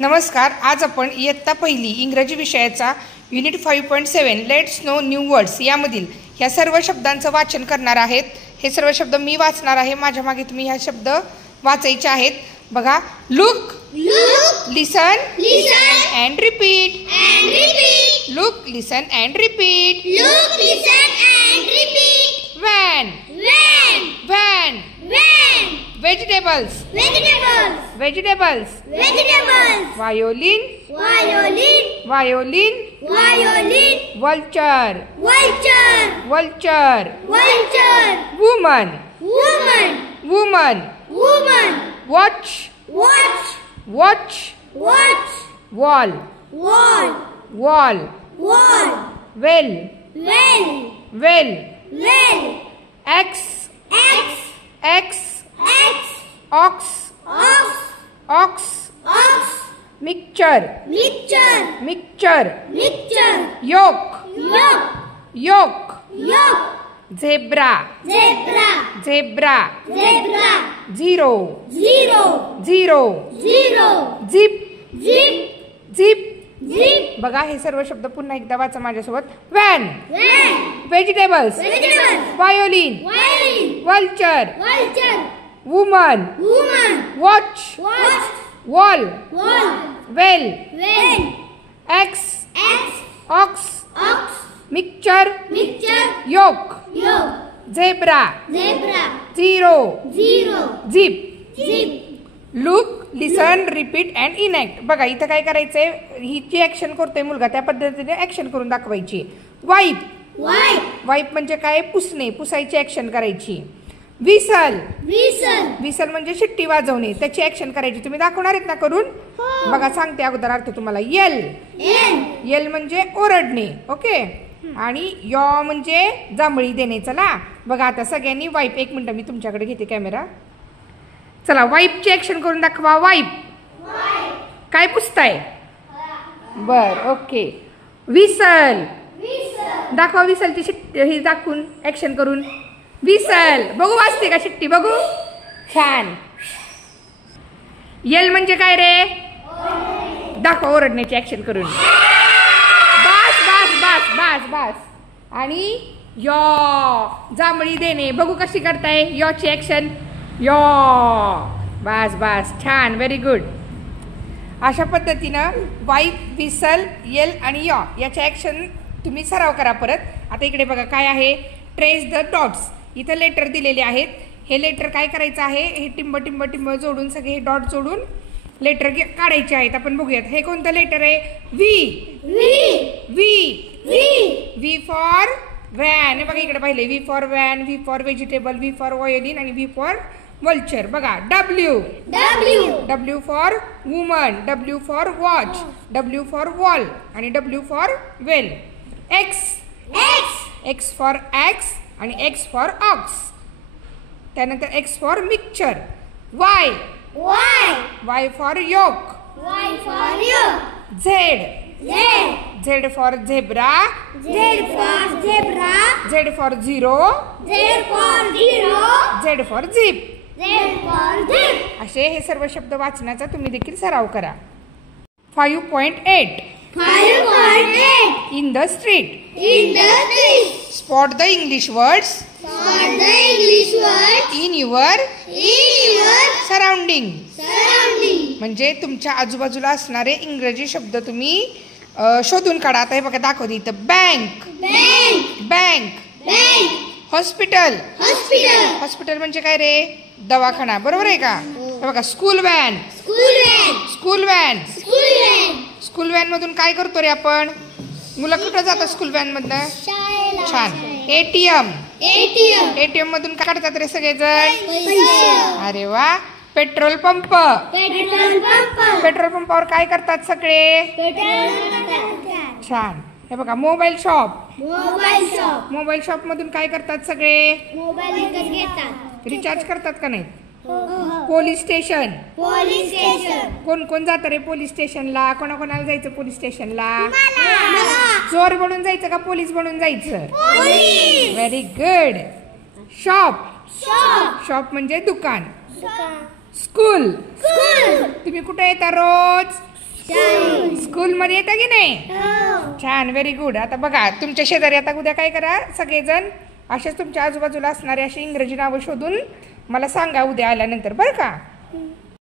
नमस्कार. आज आपण इयत्ता पहिली इंग्रजी विषयाचा unit 5.7 let's no new words यामधील ह्या सर्व शब्दांचं वाचन करणार आहेत. हे सर्व शब्द मी वाचणार आहे. माझ्या मागे तुम्ही ह्या शब्द वाचायचे आहेत. बघा. Look, listen and repeat. Look, listen and repeat. Van, Vegetables. Violin. Vulture. Woman. Watch. Wall. Well. X. Ox. Mixture. Yoke. Zebra. Zero. Zip. बघा. हे सर्व शब्द पुन्हा एकदा वाचा माझ्यासोबत. Van, vegetables, violin, vulture, woman, watch, wall, well, X, ox, mixture, yoke, zebra, zero, zip. Look, listen, repeat and enact. बघा इथं काय करायचंय, हिची ऍक्शन करतोय मुलगा, त्या पद्धतीने ऍक्शन करून दाखवायची. वाईप म्हणजे काय, पुसणे, पुसायची ऍक्शन करायची. विसल म्हणजे शिट्टी वाजवणे, त्याची ऍक्शन करायची. तुम्ही दाखवणार आहेत ना करून? बघा सांगते अगोदर अर्थ तुम्हाला. येल म्हणजे ओरडणे. ओके. आणि यॉ म्हणजे जांभळी देणे. चला बघा आता सगळ्यांनी वाईप. एक मिनिट मी तुमच्याकडे घेते कॅमेरा. चला वाईपची ऍक्शन करून दाखवा. वाईप काय पुसताय? बर. ओके. विसल दाखवा. विसलची शिट्टी ही दाखवून ऍक्शन करून. विसल बघू वाजते का शिट्टी? बघू. छान. येल म्हणजे काय रे? दाखवा ओरडण्याची ऍक्शन करून. बास. आणि यॉ जांभळी देणे. बघू कशी करताय यॉची ऍक्शन. यॉ. बास. छान. Very good. अशा पद्धतीनं वाईप, विसल, येल आणि यॉ याच्या ऍक्शन तुम्ही सराव करा परत. आता इकडे बघा काय आहे. Trace the dots. इथं लेटर दिलेले आहेत. हे लेटर काय करायचं आहे, हे टिंब जोडून सगळे हे डॉट जोडून लेटर काढायचे आहेत. आपण बघूयात. हे कोणतं लेटर आहे? V for van. बघा इकडे पाहिले. V for van, V for vegetable, V for violin आणि व्ही फॉर वल्चर. बघा. W for woman, W for watch, W for wall आणि W for well. X for axe आणि X for ox. त्यानंतर X for mixture. Y for yoke. Z for zebra. Z for zero. Z for zip. असे हे सर्व शब्द वाचण्याचा तुम्ही देखील सराव करा. 5.8 In the street. Spot the English words in your surrounding. म्हणजे तुमच्या आजूबाजूला असणारे इंग्रजी शब्द तुम्ही शोधून काढा. आता हे बघा दाखवते इथं. बँक. हॉस्पिटल म्हणजे काय रे? दवाखाना. बरोबर आहे का? बघा. स्कूल व्हॅन मधून काय करतो रे आपण? मुलं कुठं जातात स्कूल व्हॅन मधनं? छान. एटीएम मधून काय काढतात रे सगळेजण? अरे वा. पेट्रोल पंपावर काय करतात सगळे? छान. हे बघा. मोबाईल शॉप मधून काय करतात सगळे? रिचार्ज करतात का नाही? Police station. कोण जातं रे पोलीस स्टेशनला? कोणाकोणाला जायचं पोलीस स्टेशनला? चोर बनून जायचं का पोलीस बनून जायचं? Very good. शॉप म्हणजे दुकान. स्कूल तुम्ही कुठे येता रोज? स्कूलमध्ये येतं की नाही? छान, व्हेरी गुड. आता बघा तुमच्या शेजारी आता उद्या काय करा, सगळेजण असेच तुमच्या आजूबाजूला असणारे अशी इंग्रजी नावं शोधून मला सांगा उद्या आल्यानंतर, बरं का?